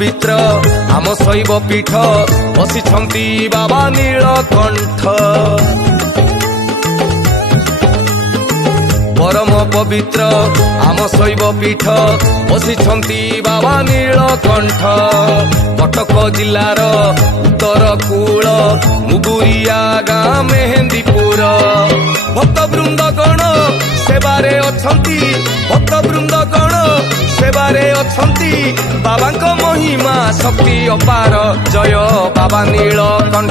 पवित्र आम शैव पीठ बसिछंती बाबा नीलकंठ परम पवित्र आम शैव पीठ बसिछंती बाबा नीलकंठ कटक जिलार उत्तर कूल मुगुरिया गाँ मेहेंदीपुर भक्त वृंदगण सेवारे अछंती भक्त वृंदगण सेवारे अछंती बाबांको महिमा शक्ति अपार जय बाबा नीलकंठ।